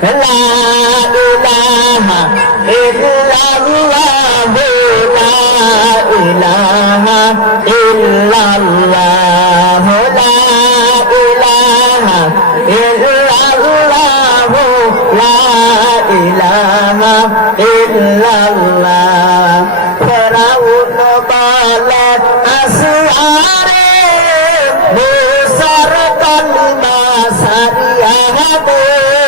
পনে ঝুকাই মাতা আল্লাহর দরবারে লা ইলাহা জোরে লা ইলাহা লা ইলাহা ইল্লাল্লাহ লা ইলাহা ইল্লাল্লাহ লা ইলাহা ইল্লাল্লাহ লা ইলাহা ইল্লাল্লাহ ফেরাউন বলে আসিয়ারে মুসার কলমা সারিয়া দে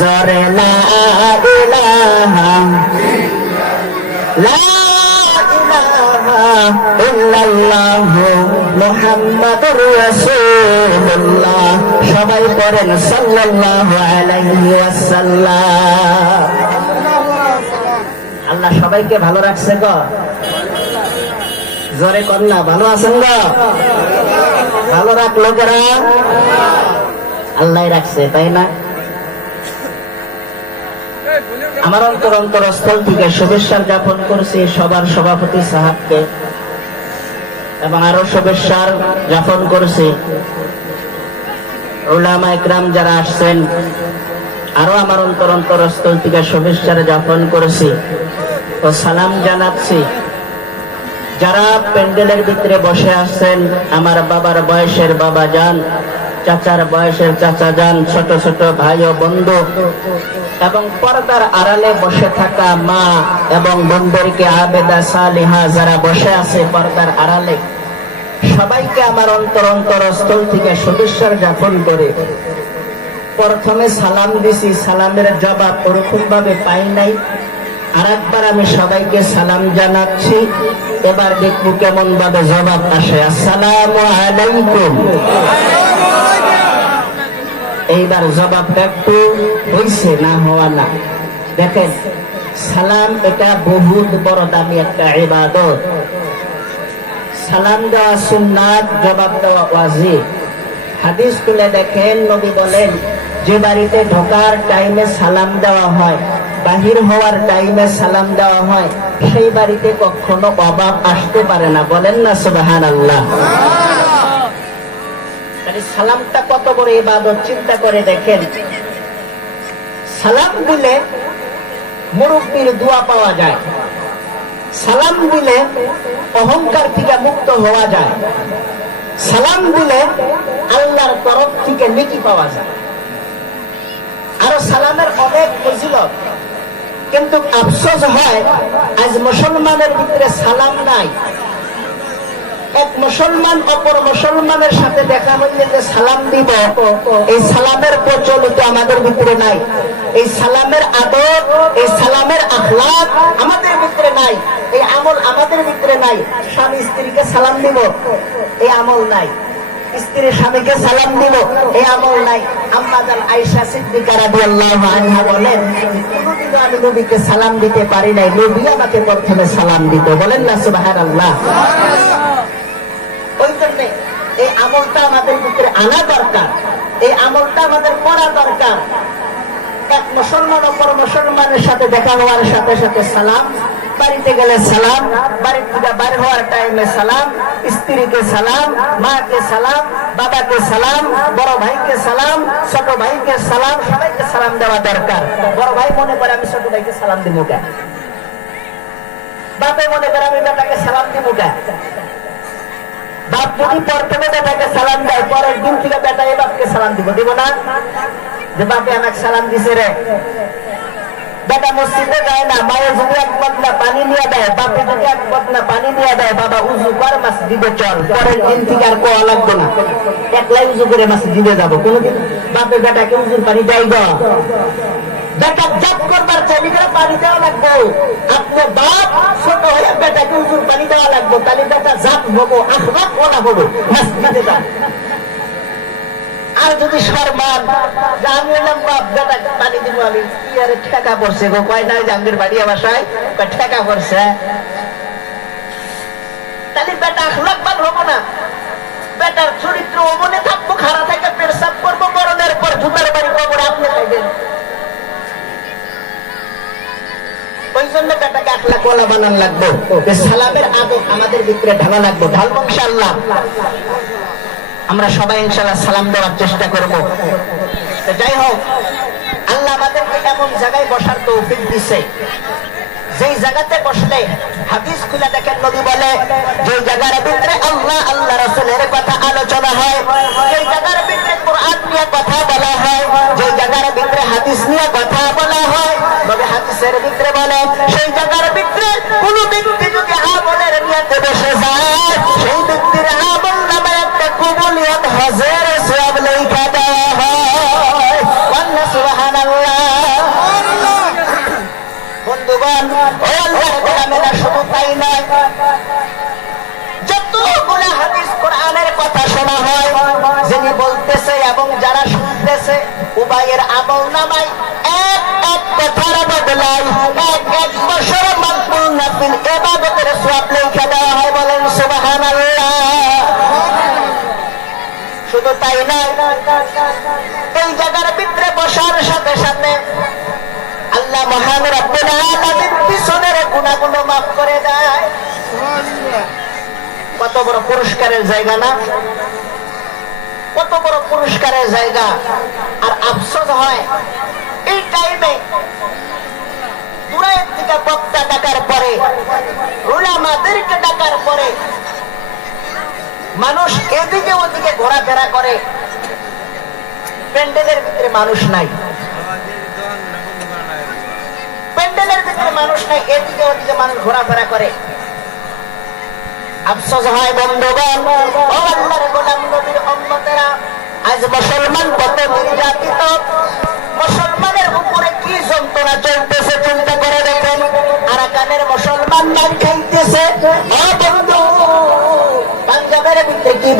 জরে লা সবাই ওয়াসাল্লাম। আল্লাহ সবাইকে ভালো রাখছে গো। জোরে না, ভালো আছেন গো? ভালো রাখ লোকেরা। আল্লাহ রাখছে, তাই না? আমার অন্তর অন্তরস্থল থেকে শুভেচ্ছা জ্ঞাপন করছি সবার সভাপতি সাহাবকে। এবং আরও শুভেচ্ছার জ্ঞাপন করছি ওলামা একরাম যারা আসছেন, আরও আমার অন্তর অন্তরস্থল থেকে শুভেচ্ছা জ্ঞাপন করেছি ও সালাম জানাচ্ছি। যারা প্যান্ডেলের ভিতরে বসে আছেন আমার বাবার বয়সের বাবা যান চাচার বয়সের চাচা যান, ছোট ছোট ভাই ও বন্ধু। এবং পর্দার আড়ালে বসে থাকা মা এবং বন্ধুরকে আবেদা সালিহা যারা বসে আছে পর্দার আড়ালে, সবাইকে আমার অন্তর অন্তরস্থল থেকে শুভেচ্ছার জ্ঞাপন করে। প্রথমে সালাম দিছি, সালামের জবাব ওরকম ভাবে পাই নাই। আর একবার আমি সবাইকে সালাম জানাচ্ছি। এবার দেখব কেমন ভাবে জবাব আসে। আসসালাম আলাইকুম। এইবার জবাবটা একটু হইছে না হওয়া না। দেখেন, সালাম এটা বহুত বড় দামি একটা ইবাদত। সালাম দেওয়া সুন্নাত, জবাব দেওয়া ওয়াজিব। হাদিস তুলে দেখেন, নবী বলেন, যে বাড়িতে ঢোকার টাইমে সালাম দেওয়া হয়। বাহির হওয়ার টাইমে সালাম দেওয়া হয়, সেই বাড়িতে কখনো অভাব আসতে পারে না। বলেন না সুবাহান আল্লাহ সালামটা কত বড় ইবাদত, চিন্তা করে দেখেন। সালাম দিলে মুরব্বীর দোয়া পাওয়া যায়। সালাম দিলে অহংকার থেকে মুক্ত হওয়া যায়। সালাম দিলে আল্লাহর তরফ থেকে নেকি পাওয়া যায়। আরও সালামের অনেক ফজিলত। কিন্তু আফসোস হয়, আজ মুসলমানের ভিতরে সালাম নাই। এক মুসলমান অপর মুসলমানের সাথে দেখা হইলে যে সালাম দিব, এই সালামের প্রচলিত আমাদের ভিতরে নাই। এই সালামের আদর এই সালামের আখলাক আমাদের ভিতরে নাই। এই আমল আমাদের ভিতরে নাই। স্বামী স্ত্রীকে সালাম দিব, এই আমল নাই। স্ত্রী স্বামীকে সালাম দিব। এই আমল নাই। আম্মাজান আয়েশা সিদ্দিকা রাদিয়াল্লাহু আনহা বলেন আমি নবীকে সালাম দিতে পারি নাই। নবী আমাকে প্রথমে সালাম দিত। বলেন না ওই এই আমলটা আমাদের ভিতরে আনা দরকার। এই আমলটা আমাদের করা দরকার। এক মুসলমান অপর মুসলমানের সাথে দেখা হওয়ার সাথে সাথে সালাম বাড়িতে গেলে সালাম বাড়ি থেকে বাইরে হওয়ার টাইমে সালাম, স্ত্রীকে সালাম, মাকে সালাম, বাবাকে সালাম, বড় ভাইকে সালাম, ছোট ভাইকে সালাম, সবাইকে সালাম দেওয়া দরকার। বড় ভাই মনে করে আমি ছোট ভাইকে সালাম দিব কেন বাপে মনে করে আমি বেটাকে সালাম দিব কেন বাপ যদি প্রথমে বেটাকে সালাম দেয়, পরের দিন থেকে বেটা এই বাপকে সালাম দিব। দিব না? যে বাপে আমাকে সালাম দিছে রে। বেটা মসজিদে যায় না, মায়ের যদি এক বদনা পানি নিয়ে দেয় বাপে যদি এক বদনা পানি নিয়ে দেয়, বাবা উজু কর মসজিদে চল, পরের দিন থেকে আর কোয়া লাগবে না। একলাই উজু করে মসজিদে যাব, কোনোদিন বাপে বেটাকে উজুর পানি দেয় গা। বেটা জাপ করবার চাইলে করে পানি দেওয়া লাগবে। আপনার বাপ ছোট হয়ে বেটাকে উজুর পানি দেওয়া লাগবে, তাহলে বেটা জাপ হব আখবাক ওলা হব, মসজিদে যান আর যদি এলাম বাপ বেটা পানি দিব আমি, কি আরে ঠেকা পড়ছে গো? কয় জাঙ্গের বাড়ি বাসায় ঠেকা পড়ছে তাহলে বেটা আখলাকবান না। বেটার চরিত্র অমনে থাকব খারাপ থেকে করব, মরণের পর জুতার বাড়ি কবর আপনি খাইবেন ওই জন্য বেটাকে আখলা কোলা বানান লাগবে। সালামের আদব আমাদের ভিতরে ঢালা লাগবে। ঢালবো ইনশাআল্লাহ আমরা সবাই ইনশাআল্লাহ সালাম দেওয়ার চেষ্টা করব। যাই হোক, আল্লাহ আমাদেরকে এমন জায়গায় বসার তৌফিক দিছে। যেই জায়গাতে বসলে হাদিস খুলে দেখেন, নবী বলে যে জায়গার ভিতরে আল্লাহ আল্লাহ রাসূলের কথা আলোচনা হয়, যেই জায়গার ভিতরে কোরআন নিয়ে কথা বলা হয়, যেই জায়গার ভিতরে হাদিস নিয়ে কথা বলা হয়, নবী হাদিসের ভিতরে বলে, সেই জায়গার ভিতরে কোন ব্যক্তি যদি আমলের নিয়তে বসে যায়, সেই ব্যক্তির আমল নামে একটা কবুলিয়ত হাজার সওয়াব লেখা দেওয়া হয়। আল্লাহ বন্ধুগণ ও আল্লাহর গোলামেরা শুধু তাই নয় যতগুলো হাদিস কোরআনের কথা শোনা হয়, যিনি বলতেছে এবং যারা শুনতেছে উভয়ের আমল নামাই এক এক কথার বদলাই এক এক বছর মাকবুল নাফিল ইবাদতের সওয়াব লেখা দেওয়া হয় বলেন সুবহানাল্লাহ। শুধু তাই নয় এই জায়গার ভিতরে বসার সাথে সাথে আল্লাহ মহান রব্বুল পিছনের গুনাহগুলো মাফ করে দেয়। কত বড় পুরস্কারের জায়গা না? কত বড় পুরস্কারের জায়গা। আর আফসোস হয়, এই টাইমে দূরের থেকে বক্তা ডাকার পরে, উলামাদেরকে ডাকার পরে মানুষ এদিকে ওদিকে ঘোরাফেরা করে। প্যান্ডেলের ভিতরে মানুষ নাই। প্যান্ডেলের ভিতরে মানুষ নাই, এদিকে ওদিকে মানুষ ঘোরাফেরা করে। আফসোস হয় বন্ধুগণ, ও আল্লাহর গোলাম নবীর উম্মতেরা, আজ মুসলমান কত নির্যাতিত। মুসলমানের উপরে কি যন্ত্রণা চলতেছে চিন্তা করে দেখেন। আরাকানের মুসলমান খাইতেছে। ও বন্ধু! পাঞ্জাবের ভিতরে কি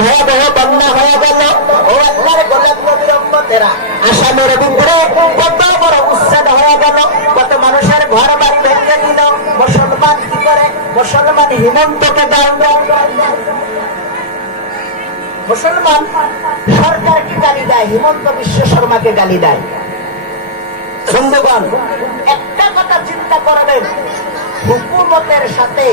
মুসলমান সরকারকে গালি দেয়? হিমন্ত বিশ্ব শর্মাকে গালি দেয়। বন্ধুগণ, একটা কথা চিন্তা করবেন। হুকুমতের সাথে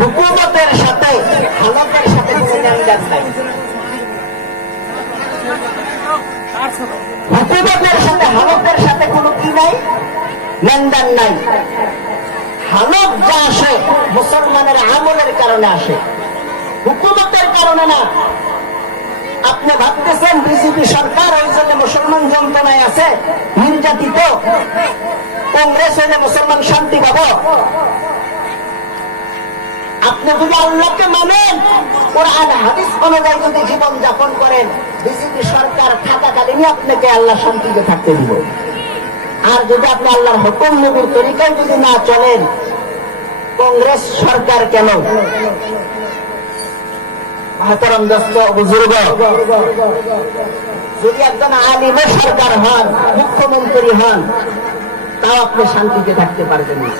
হুকুমতের সাথে হালতের সাথে হুকুমতের সাথে হালতের সাথে কোনো কি নাই? লেনদেন নাই। হালত যা আসে, মুসলমানের আমলের কারণে আসে। হুকুমতের কারণে না। আপনি ভাবতেছেন, বিজেপি সরকার ওই জন্য মুসলমান যন্ত্রণায় আছে নির্যাতিত কংগ্রেস হইলে মুসলমান শান্তি পাবো। আপনি যদি আল্লাহকে মানেন, কোরআন, হাদিস অনুযায়ী যদি জীবন যাপন করেন বিজেপি সরকার থাকাকালীনই আপনাকে আল্লাহ শান্তিতে থাকতে দিব। আর যদি আপনি আল্লাহর হুকুম, নবীর তরিকায় যদি না চলেন, কংগ্রেস সরকার কেন? যদি একজন আলিমের সরকার হন, মুখ্যমন্ত্রী হন তাও আপনি শান্তিতে থাকতে পারবেন না।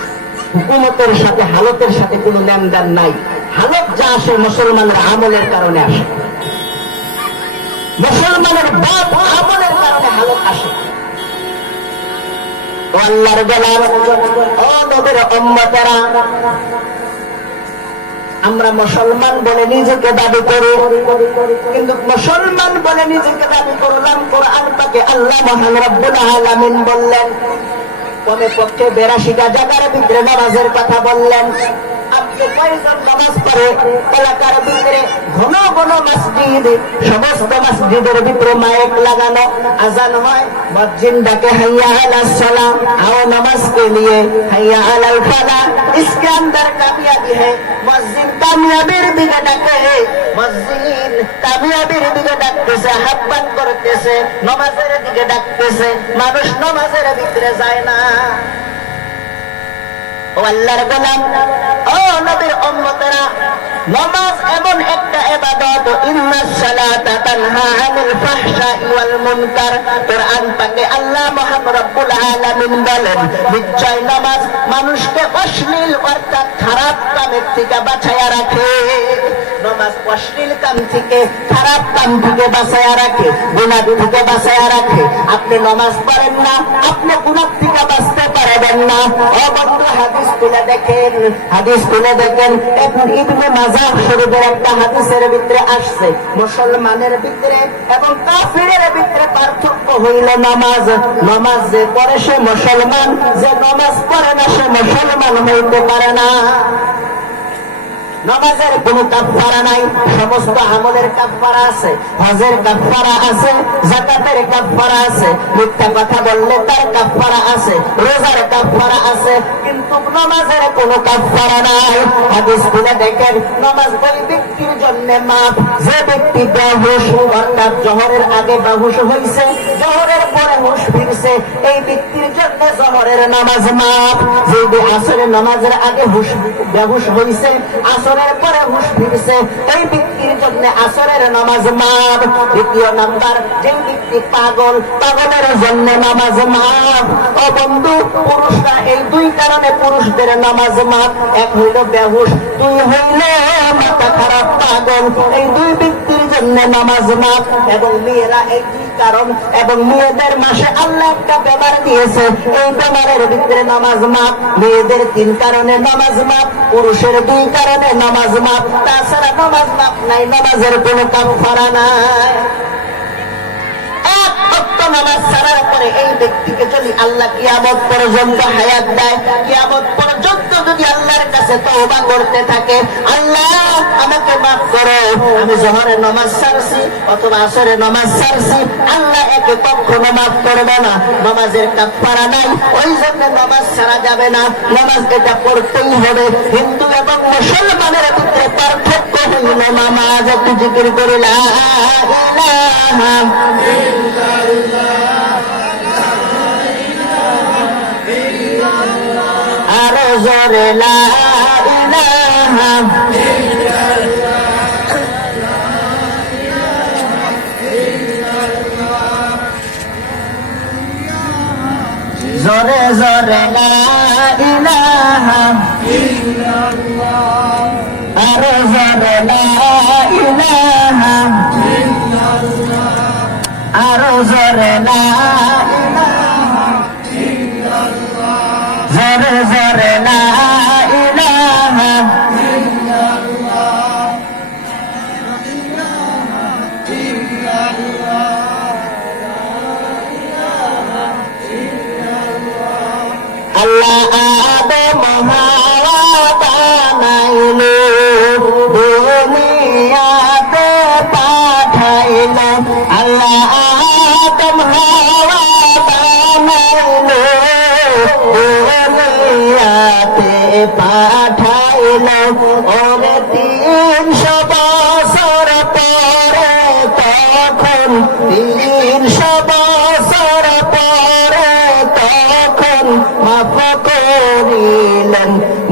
হুকুমতের সাথে, হালতের সাথে কোনো লেনদেন নাই। হালত যা আসে মুসলমানের আমলের কারণে আসে। মুসলমানের বাপ আমলের কারণে হালত আসে। আল্লাহর গোলাম, ও নবীর উম্মতেরা, আমরা মুসলমান বলে নিজেকে দাবি করি, কিন্তু মুসলমান বলে নিজেকে দাবি করলাম, কোরআন পাকে আল্লাহ মহান রব্বুল আলামিন বললেন কমে পক্ষে বেরাশি জায়গার বিদ্রে নামাজের কথা বললেন। ঘন ঘন মসজিদ, সমস্ত মসজিদের ভিতরে মসজিদ ডাকে হাইয়া আলা কামিয়াবি হ্যায় মসজিদ কামিয়াবির দিকে ডাকে মসজিদ কামিয়াবির দিকে ডাকতেছে হাব্বাত করতেছে, নামাজের দিকে ডাকতেছে, মানুষ নমাজের ভিতরে যায় না। ও আল্লাহর গোলাম। ও নবীর উম্মতেরা, নামাজ এমন একটা ইবাদত ইন্নাস সালাতা তানহা আনিল ফাহশাই ওয়াল মুনকার। কোরআন পাকে আল্লাহ মুহাম্মদ রব্বুল আলামিন বলেন, নিশ্চয় নামাজ মানুষকে অশ্লীল অর্থাৎ খারাপ কামের থেকে বাঁচায়া রাখে। নামাজ অশ্লীল কাম থেকে, খারাপ কাম থেকে বাঁচায়া রাখে, গুনাহ থেকে বাঁচায়া রাখে। আপনি নামাজ পড়েন না, আপনি গুনাহ থেকে বাঁচতে পারবেন না হাদিস দেখেন হাদিস দেখেন। ইবনে মাজাহ শরীফের একটা হাদিসের ভিতরে আসছে, মুসলমানের ভিতরে এবং কাফিরের ভিতরে পার্থক্য হইল নামাজ। নামাজ যে পড়ে সে মুসলমান, যে নামাজ পড়ে না সে মুসলমান হইতে পারে না। নামাজের কোন কাফারা নাই, সমস্ত আমলের কাফারা আছে, হজের কাফারা আছে, জাকাতের কাফারা আছে, মিথ্যা কথা বললে তার কাফারা আছে, রোজার কাফারা আছে, কিন্তু নামাজের কোনো কাফারা নাই। হাদিস খুলে দেখেন, নামাজ ওই ব্যক্তির জন্য মাপ যে ব্যক্তি বেহুশ, অর্থাৎ জহরের আগে বেহুশ হইছে, জহরের পরে হুশ ফিরছে, এই ব্যক্তির জন্য জহরের নামাজ মাপ যে আসরের নামাজের আগে হুশ, বেহুশ হইছে আসরের পরে হুশ ফিরছে এই ব্যক্তির জন্য আসরের নামাজ মাপ দ্বিতীয় নাম্বার যে ব্যক্তি পাগল, পাগলের জন্য নামাজ মাপ ও বন্ধু, পুরুষরা এই দুই কারণে পুরুষদের নামাজ মাপ এক হইল বেহুশ, দুই হইলে মাথা খারাপ পাগল। এই দুই ব্যক্তির জন্য নামাজ মাপ এবং মেয়েরা এই দুই কারণ এবং মেয়েদের মাসে আল্লাহ একটা বেমার দিয়েছে। এই বেমারের ভিতরে নামাজ মাপ মেয়েদের তিন কারণে নামাজ মাপ পুরুষের দুই কারণে নামাজ মাপ তাছাড়া নামাজ মাপ নাই, নামাজের কোনো কাফারা নাই। এক ওয়াক্ত নামাজ ছাড়ার পরে এই ব্যক্তিকে যদি আল্লাহ কিয়ামত পর্যন্ত হায়াত দেয়, কিয়ামত পর্যন্ত যদি আল্লাহর কাছে তওবা করতে থাকে, আল্লাহ আমাকে মাফ করো। আমি জোহরের নামাজ ছাড়ছি অথবা আসরের নামাজ ছাড়ছি, আল্লাহ একে কখনো মাফ করবে না। নামাজের কাফারা নাই ওই জন্য নামাজ ছাড়া যাবে না। নামাজ এটা পড়তেই হবে। হিন্দু এবং মুসলমানের ভিতরে পার্থক্য হইল নামাজ। একটু জিকির করে লা ইলাহা আরও জোরে লা ইলাহা জোরে জোরে লা ইলাহা। আরও জোরে লা জোরে লা আল্লাহ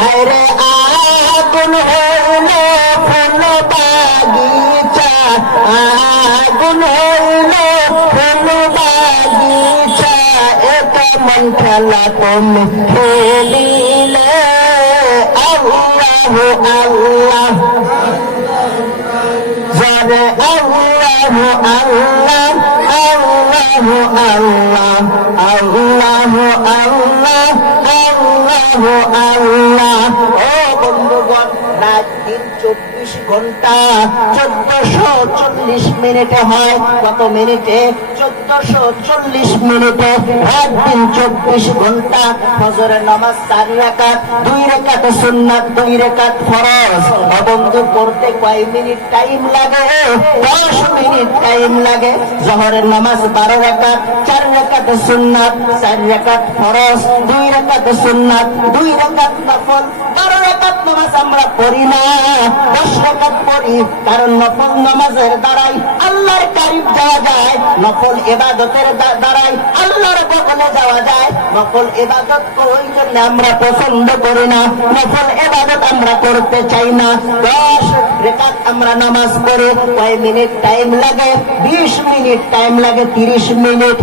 হায়রে আগুন হইল ফুল বাগিচা। আগুন হইল ফুল বাগিচা। এটা মন লাকুম খেলিলে আল্লাহ আল্লাহ। জরে আল্লাহ আল্লাহ আল্লাহ আল্লাহ আল্লাহ আল্লাহ। আল্লাহ ও বন্ধুগণ রাত দিন চব্বিশ ঘণ্টা চোদ্দশো চল্লিশ মিনিটে হয়। কত মিনিটে? চার রেখাত দুই দুই রেখাত ফরজ। জহরের নামাজ বারো রেখাত চার রেখাত সুন্নাত, চার রেখাত ফরজ, দুই রেখাত সুন্নাত, দুই রেখাত নফল, বারো রেখাত নামাজ আমরা পড়ি না। দশ রেখাত পড়ি, কারণ নফল নামাজের দ্বারাই আল্লাহর কারিব যাওয়া যায়। নফল এবাদতের দ্বা- দ্বারাই আল্লাহর কখনো যাওয়া যায়। নকল এবাদত ওই জন্য আমরা পছন্দ করি না। নকল এবাদত আমরা করতে চাই না। দশ রেখাত আমরা নামাজ পড়ি, কয় মিনিট টাইম লাগে? বিশ মিনিট টাইম লাগে, তিরিশ মিনিট।